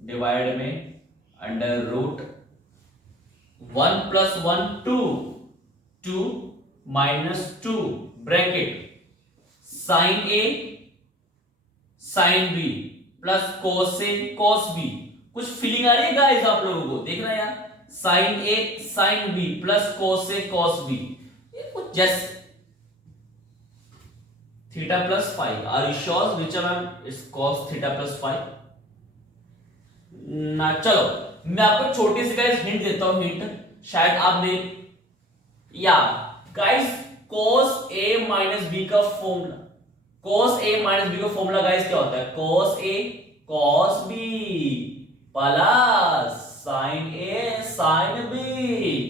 divide में under root 1 + 1 2 2 -2 bracket sine A sine B plus cos A cos B. कुछ फीलिंग आ रही है गाइस आप लोगों को? देखना यार, sine A sine B plus cos A cos B, ये कुछ जैसे theta +5। Are you sure Richa ma'am it's cos theta +5 ना? चलो मैं आपको छोटी सी गाइस हिंट देता हूं, हिंट शायद आपने या गाइस cos a - b का फॉर्मूला, cos a - b का फॉर्मूला गाइस क्या होता है? cos a cos b plus sin a sin b।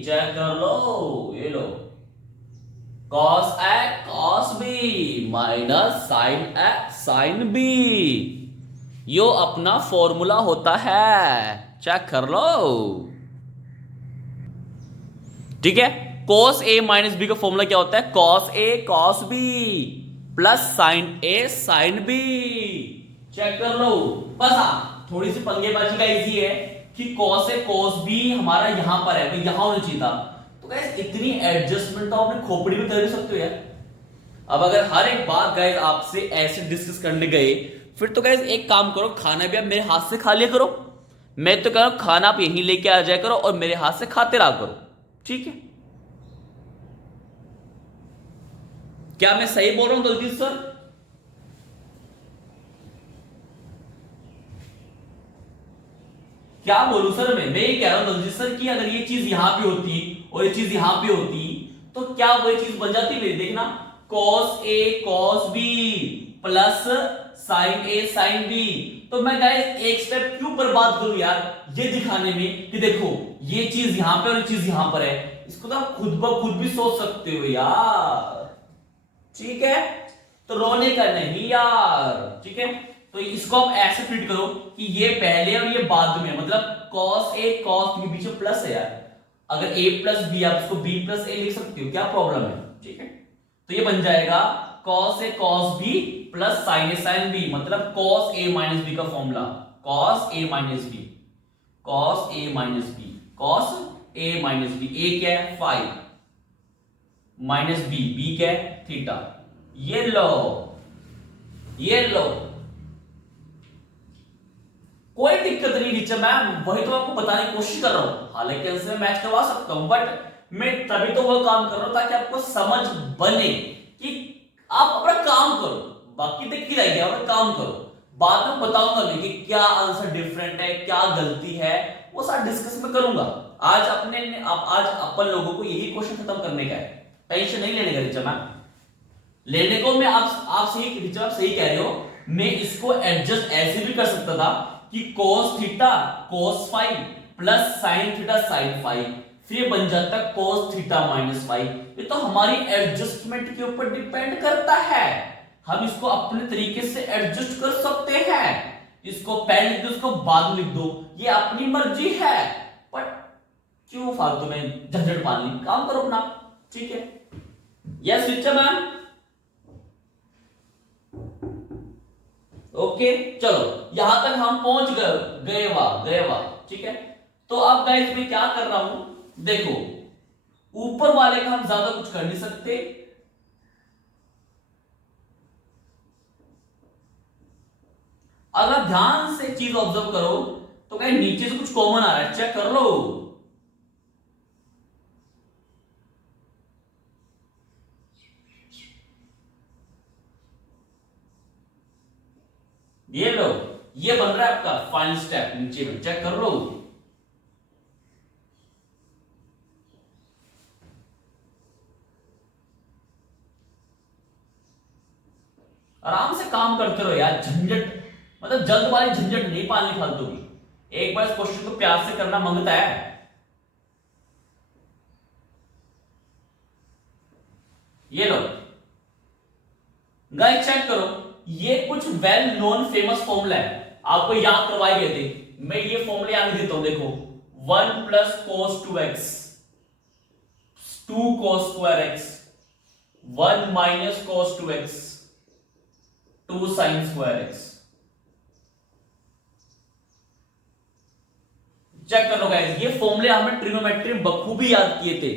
Check कर लो, ये लो, cos a cos b minus sin a sin b, यो अपना फॉर्मूला होता है। चेक कर लो, ठीक है। cos a - b का फॉर्मूला क्या होता है? cos a cos b plus sin a sin b। Check कर लो। बस हाँ, थोड़ी सी पंगेबाजी का इजी है कि cos a cos b हमारा यहां पर है, तो यहां होना चाहिए था। तो गाइस इतनी एडजस्टमेंट तो आपने खोपड़ी में कर भी सकते हो यार। अब अगर हर एक बात गाइस आपसे ऐसे डिस्कस करने गए, फिर तो गाइस एक काम करो, खाना भी आप मेरे हाथ से खा लिया करो। मैं तो कह रहा हूं खाना आप यहीं लेके आ जाया करो और मेरे हाथ से खाते रहा करो, ठीक है? क्या मैं सही बोल रहा हूं दलजीत सर? क्या बोलूं सर? मैं ये कह रहा हूं दलजीत सर कि अगर ये चीज यहां पे होती और ये चीज यहां पे होती तो क्या वही चीज बन जाती? मेरी देखना, cos a cos b plus sin a sin b। तो मैं गाइस एक स्टेप क्यों बर्बाद करूं यार, ये दिखाने में कि देखो ये चीज यहां पे और ये चीज यहां पर है। इसको तो आप खुद ब खुद भी सोच सकते हो यार, ठीक है? तो रोने का नहीं यार, ठीक है? तो इसको आप ऐसे ट्रीट करो कि ये पहले और ये बाद में, मतलब cos a cos b के बीच में प्लस है यार। अगर a + b आप इसको b + a लिख सकते हो, क्या प्रॉब्लम है? ठीक है, तो ये बन जाएगा cos a cos b plus sin a sin b, मतलब cos a - b का formula, cos a - b, cos a - b, cos a - b। a क्या है? 5 माइनस b, b क्या है? थीटा। ये लो, ये लो, कोई दिक्कत नहीं टीचर मैम, वही तो आपको बताने की कोशिश कर रहा हूं। हालांकि आंसर में मैच करवा सकता हूं, बट मैं तभी तो वो काम कर रहा हूं ताकि आपको समझ बने कि आप अपना काम करो, बाकी देख ही रहेगा, अपना काम करो। बाद में बताऊंगा मैं कि क्या आंसर डिफरेंट है, क्या गलती है, वो सारा डिस्कस में करूंगा। आज आज अपन लोगों को यही क्वेश्चन खत्म करने का है, टेंशन नहीं लेने का टीचर मैम। लेने को मैं आप सही कह रहे हो, मैं इसको एडजस्ट ऐसे भी कर सकता था कि cos theta cos 5 plus sine theta sine five, फिर ये बन जाता है cos थीटा माइनस फाइव। ये तो हमारी एडजस्टमेंट के ऊपर डिपेंड करता है, हम इसको अपने तरीके से एडजस्ट कर सकते हैं, इसको पहले लिख दो, इसको बाद में लिख दो, ये अपनी मर्जी है, बट क्यों फालतू में झंझट पालनी, काम करो अपना। ठीक है, यस टीचर मैम, ओके चलो यहां तक हम पहुंच गए वाह। ठीक है, तो अब गाइस मैं क्या कर रहा हूं, देखो ऊपर वाले का हम ज्यादा कुछ कर नहीं सकते, अगर ध्यान से चीज ऑब्जर्व करो तो कहीं नीचे से कुछ कॉमन आ रहा है, चेक कर लो। ये लो, ये बन रहा है आपका फाइनल स्टेप नीचे में, चेक कर लो। आराम से काम करते रहो यार, झंझट मतलब जल्द वाली झंझट नहीं पालनी फालतू की, एक बार इस क्वेश्चन को प्यार से करना मांगता है। ये लो गाइस चेक करो, ये कुछ वेल नोन फेमस फॉर्मूला है, आपको याद करवाए गए थे, मैं ये फॉर्मूला याद देता हूं, देखो 1 plus cos 2x 2 cos square x 1 minus cos 2x 2 sin square x। Check कर लो गाइस, ये फॉर्मूले हमने ट्रिग्नोमेट्री में बखूबी याद किए थे,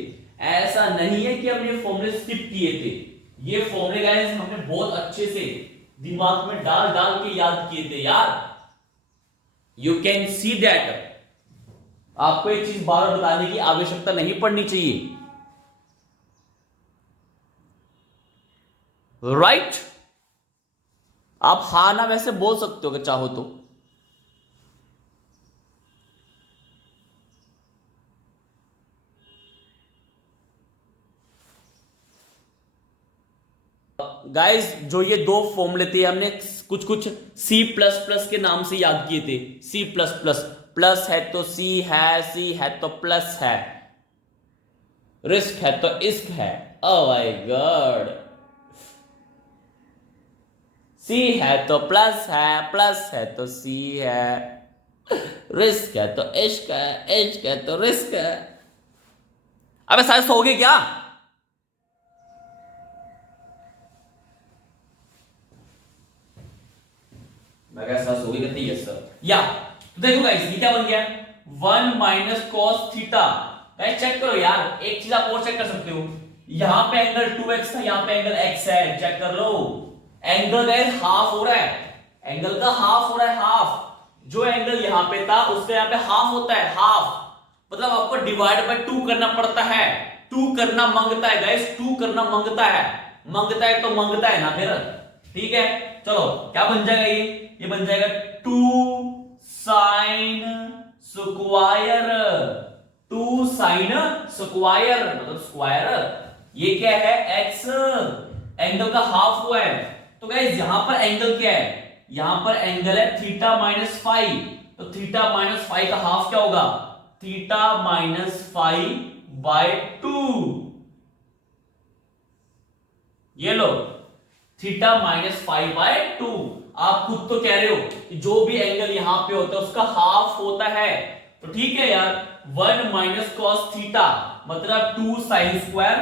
ऐसा नहीं है कि हमने ये फॉर्मूले स्किप किए थे, ये फॉर्मूले गाइस हमने बहुत अच्छे से दिमाग में डाल डाल के याद किए थे यार, यू कैन सी दैट। आपको एक चीज बार बार बताने की आवश्यकता नहीं पड़नी चाहिए, राइट आप हाँ ना वैसे बोल सकते हो अगर चाहो तो। गाइस जो ये दो फॉर्मूले थे हमने कुछ कुछ सी प्लस प्लस के नाम से याद किए थे, सी प्लस प्लस, प्लस है तो सी है, सी है तो प्लस है, रिस्क है तो इश्क है, ओह माय गॉड, सी है तो प्लस है तो सी है, रिस्क है तो इश्क है, इश्क है तो रिस्क है। अबे सारे सो गए क्या? मैं कहा सर सो गए कहते यस सर, या तो देखो गाइस ये क्या बन गया 1 minus cos theta. Guys check करो यार, एक चीज आप और चेक कर सकते हो, यहां पे एंगल 2x था, यहां पे एंगल x है, चेक कर लो, एंगल गाइस हाफ हो रहा है, एंगल का हाफ हो रहा है, हाफ, जो एंगल यहां पे था उसका यहां पे हाफ होता है, हाफ मतलब आपको डिवाइड बाय 2 करना पड़ता है, 2 करना मांगता है गाइस, 2 करना मांगता है, मांगता है तो मांगता है ना फिर, ठीक है। चलो क्या बन जाएगा ये बन जाएगा 2 साइन स्क्वायर, 2 साइन स्क्वायर मतलब स्क्वायर, ये क्या है x, एंगल का हाफ हुआ है, तो गाइस यहां पर एंगल क्या है, यहां पर एंगल है थीटा माइनस फाइव, तो थीटा माइनस फाइव का हाफ क्या होगा, थीटा माइनस फाइव बाय 2, ये लो थीटा माइनस फाइव बाय 2, आप खुद तो कह रहे हो कि जो भी एंगल यहां पे होता है उसका हाफ होता है, तो ठीक है यार 1 माइनस कॉस थीटा मतलब 2 sine square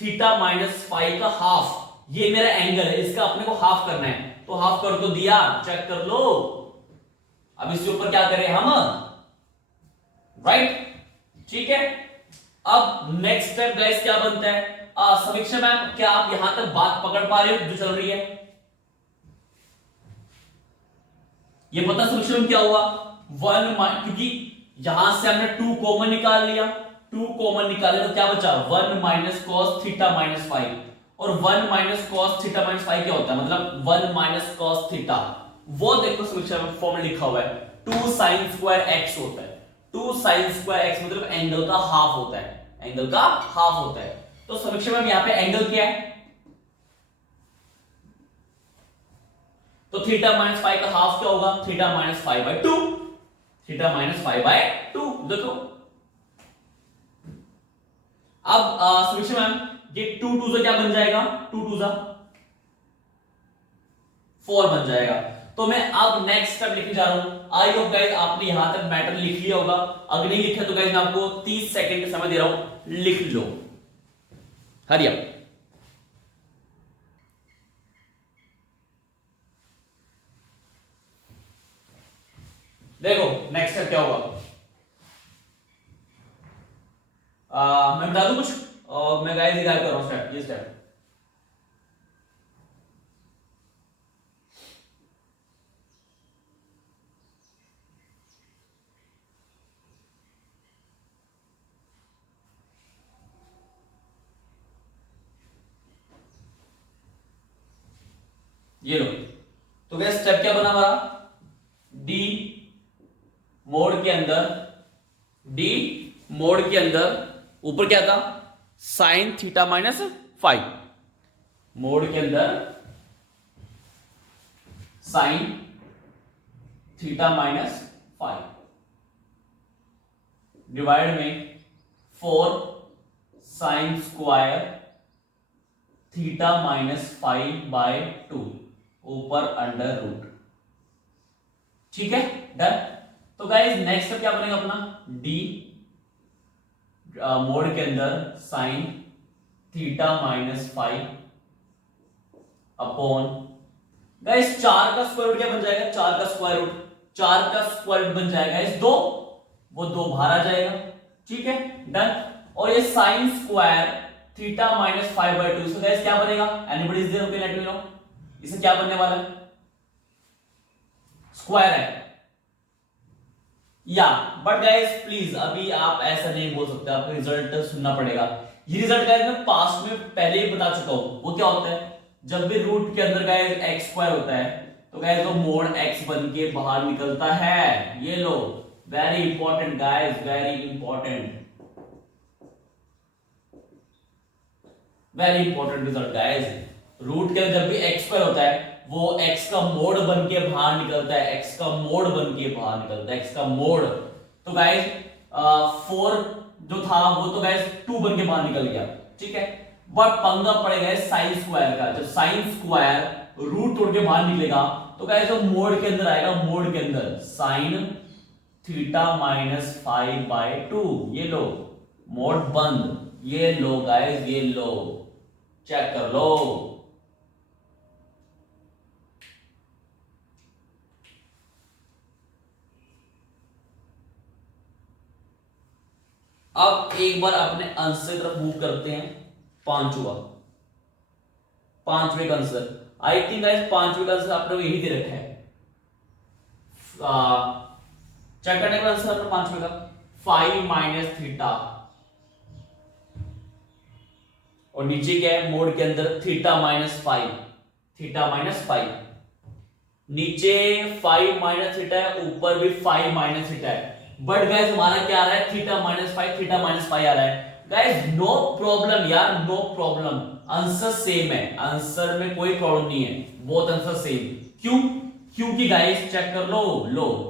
theta minus five का हाफ, ये मेरा एंगल है, इसका अपने को हाफ करना है, तो हाफ कर तो दिया, चेक कर लो, अब इसके ऊपर क्या करें हम, राइट ठीक है। अब नेक्स्ट स्टेप गाइस क्या बनता है, समीक्षा मैम क्या आप यहां तक बात पकड़ पा रहे हो जो चल रही है, ये पता समीक्षा मैम क्या हुआ 1 क्योंकि यहां से हमने 2 कॉमन निकाल लिया, 2 कॉमन निकाले तो क्या बचा 1 minus cos theta minus five, और 1 minus cos theta minus five क्या होता है, मतलब 1 माइनस कॉस थीटा, वो देखो समीक्षा मैम फॉर्मूला लिखा हुआ है 2 साइन स्क्वायर x होता है, 2 साइन स्क्वायर x मतलब एंगल का हाफ होता है, एंगल का हाफ होता है, तो समीक्षा मैम यहां पे एंगल क्या है, तो थीटा माइनस फाइव का हाफ क्या होगा, theta minus five by 2, theta minus 5/2। देखो अब समीक्षा मैम, ये 2 2 से क्या बन जाएगा, 2 2 से 4 बन जाएगा। तो मैं अब नेक्स्ट स्टेप लिखने जा रहा हूं। आई होप गाइस आपने यहां तक मैटर लिख लिया होगा। अगर नहीं लिखा तो गाइस मैं आपको 30 सेकंड का समय दे रहा हूं, लिख लो। Hurry up. देखो नेक्स्ट स्टेप क्या होगा, मैं बता दूं कुछ, मैं गाइस गाइड कर रहा हूं स्टेप, ये स्टेप। ये लो, तो गाइस स्टेप क्या बना हमारा, डी मोड के अंदर, डी मोड के अंदर ऊपर क्या था, साइन थीटा माइनस 5, मोड के अंदर साइन थीटा माइनस 5 डिवाइड में 4 साइन स्क्वायर थीटा माइनस 5/2 ऊपर अंडर रूट। ठीक है, डन। तो गाइस नेक्स्ट स्टेप क्या बनेगा अपना, डी मोड के अंदर sign theta minus 5 upon, guys 4 का स्क्वायर रूट क्या बन जाएगा, 4 का स्क्वायर रूट, 4 का स्क्वायर रूट बन जाएगा इस 2, वो 2 बाहर आ जाएगा। ठीक है, डन। और ये साइन स्क्वायर थीटा माइनस 5/2, इसका गाइस क्या बनेगा, anybody is there, okay let me know, इसे क्या बनने वाला है, स्क्वायर है या, बट गाइस प्लीज अभी आप ऐसा नहीं बोल सकते, आपको रिजल्ट सुनना पड़ेगा। ये रिजल्ट गाइस मैं पास्ट में पहले ही बता चुका हूं। वो क्या होता है, जब भी रूट के अंदर गाइस x स्क्वायर होता है तो गाइस वो मोड x बन के बाहर निकलता है। ये लो, very important guys, very important, very important result guys. Root के अंदर जब भी x स्क्वायर होता है वो x का मोड बन के बाहर निकलता है, x का मोड बन के बाहर निकलता है, x का मोड। तो गाइस 4 जो था वो तो गाइस 2 बन के बाहर निकल गया। ठीक है, बट पंगा पड़ेगा साइन स्क्वायर का। जब साइन स्क्वायर रूट तोड़ के बाहर निकलेगा तो गाइस वो मोड के अंदर आएगा, मोड के अंदर साइन थीटा माइनस 5/2। ये लो, मोड बंद, ये लो गाइस, ये लो, चेक कर लो। अब एक बार अपने आंसर की तरफ मूव करते हैं। पांचवे का आंसर, आई थिंक गाइस पांचवे का आंसर आपने यही दे रखा है। चेक करने का आंसर अपना पांचवे का 5 माइनस थीटा, और नीचे क्या है, मोड के अंदर थीटा माइनस 5, थीटा माइनस 5, नीचे 5 माइनस थीटा है, ऊपर भी 5 माइनस थीटा है। बट गाइस हमारा क्या आ रहा है, थीटा माइनस 5, थीटा माइनस 5 आ रहा है। गाइस नो प्रॉब्लम यार, नो प्रॉब्लम, आंसर सेम है, आंसर में कोई प्रॉब्लम नहीं है, बोथ आंसर सेम। क्यों, क्योंकि गाइस चेक कर लो,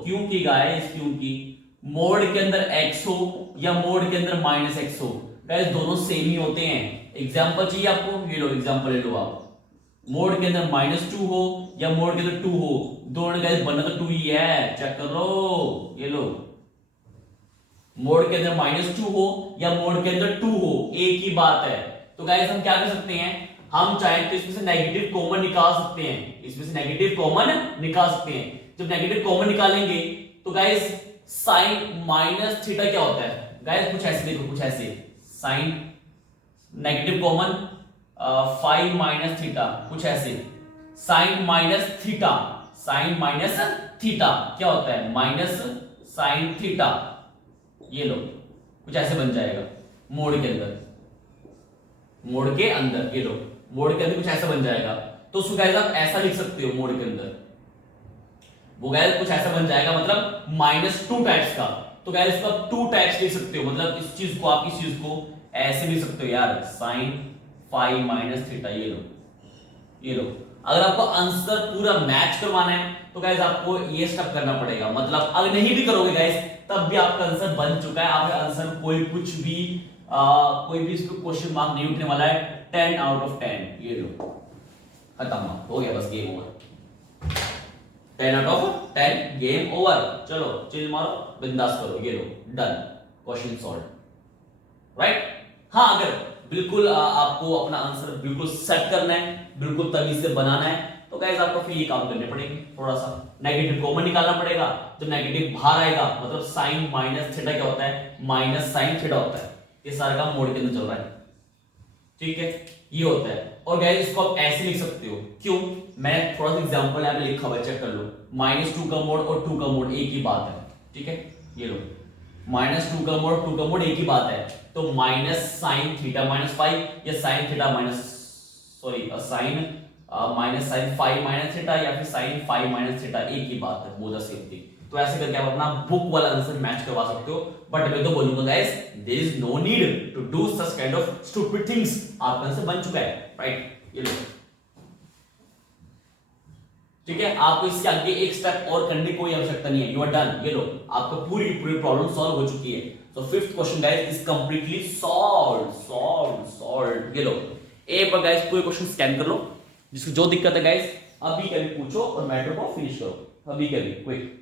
क्योंकि गाइस, क्योंकि मोड के अंदर x हो या मोड के अंदर माइनस x हो, गाइस दोनों सेम ही होते हैं। एग्जांपल चाहिए आपको, ये लो एग्जांपल ले लो आप, मोड के अंदर -2 हो या मोड के अंदर 2 हो, दोनों गाइस बनना तो 2 ही है। चेक कर लो, ये लो, मोड के अंदर -2 हो या मोड के अंदर 2 हो, एक ही बात है। तो गाइस हम क्या कर सकते हैं, हम चाहें तो इसमें से नेगेटिव कॉमन निकाल सकते हैं, इसमें से नेगेटिव कॉमन निकाल सकते हैं। जब नेगेटिव कॉमन निकालेंगे तो गाइस साइन माइनस थीटा क्या होता है, गाइस कुछ ऐसे देखो, कुछ ऐसे, sine negative common 5 minus theta, कुछ ऐसे, sine minus theta, sine minus theta क्या होता है, माइनस साइन थीटा। ये लो, कुछ ऐसे बन जाएगा मोड के अंदर, मोड के अंदर, ये लो, मोड के अंदर कुछ ऐसा बन जाएगा। तो उसको गाइस आप ऐसा लिख सकते हो, मोड के अंदर वो गाइस कुछ ऐसा बन जाएगा, मतलब -2 टाइप्स का। तो गाइस इसको आप 2 टाइप्स लिख सकते हो, मतलब इस चीज को आप इस चीज को ऐसे लिख सकते हो यार, साइन 5 माइनस थीटा। ये लो, ये लो, अगर आपको आंसर पूरा मैच करवाना है तो गाइस आपको ये स्टेप करना पड़ेगा, मतलब अगर नहीं भी करोगे गाइस तब भी आपका आंसर बन चुका है, आपका आंसर कोई भी इस पे क्वेश्चन मार्क नहीं उठने वाला है। 10 आउट ऑफ 10 ये लो, खत्म हो गया, बस game over. 10 out of 10 game over. चलो चिल मारो, बिंदास करो, ये लो डन, क्वेश्चन सॉल्व, राइट। हाँ, अगर बिल्कुल आपको अपना आंसर बिल्कुल सेट करना है, बिल्कुल तभी से बनाना है, तो गाइस आपको फिर ये काम करने पड़ेंगे, थोड़ा सा नेगेटिव कॉमन निकालना पड़ेगा। जब नेगेटिव बाहर आएगा मतलब साइन माइनस थीटा क्या होता है, माइनस साइन थीटा होता है। ये सारा काम मोड के अंदर चल रहा है, ठीक है, ये होता है। और गाइस इसको आप ऐसे लिख सकते हो, क्यों, मैं थोड़ा सा एग्जांपल यहां पे लिखा हुआ है, चेक कर लो। -2 का मोड और 2 का मोड एक ही बात है, ठीक है, ये लो -2 का मोड 2 का मोड एक ही बात है, तो minus sine theta minus five या sine theta minus sine minus sine five minus theta या फिर साइन फाइव माइनस थीटा एक ही बात है, बोझा सेम थिंग। तो ऐसे करके आप अपना बुक वाला आंसर मैच करवा सकते हो। बट मैं तो बोलूंगा guys there is no need to do such kind of stupid things, आपका आंसर बन चुका है, राइट, ये लो, ठीक है। आपको इसके आगे एक स्टेप और करने की कोई आवश्यकता नहीं है, यू आर डन, ये लो, आपका पूरी प्रॉब्लम सॉल्व हो चुकी है। So fifth question guys is completely solved, ये लो। एक बार गाइस पूरे क्वेश्चन स्कैन कर लो, जिसको जो दिक्कत है गाइस अभी कभी पूछो और मैटर को फिनिश करो, अभी कभी क्विक।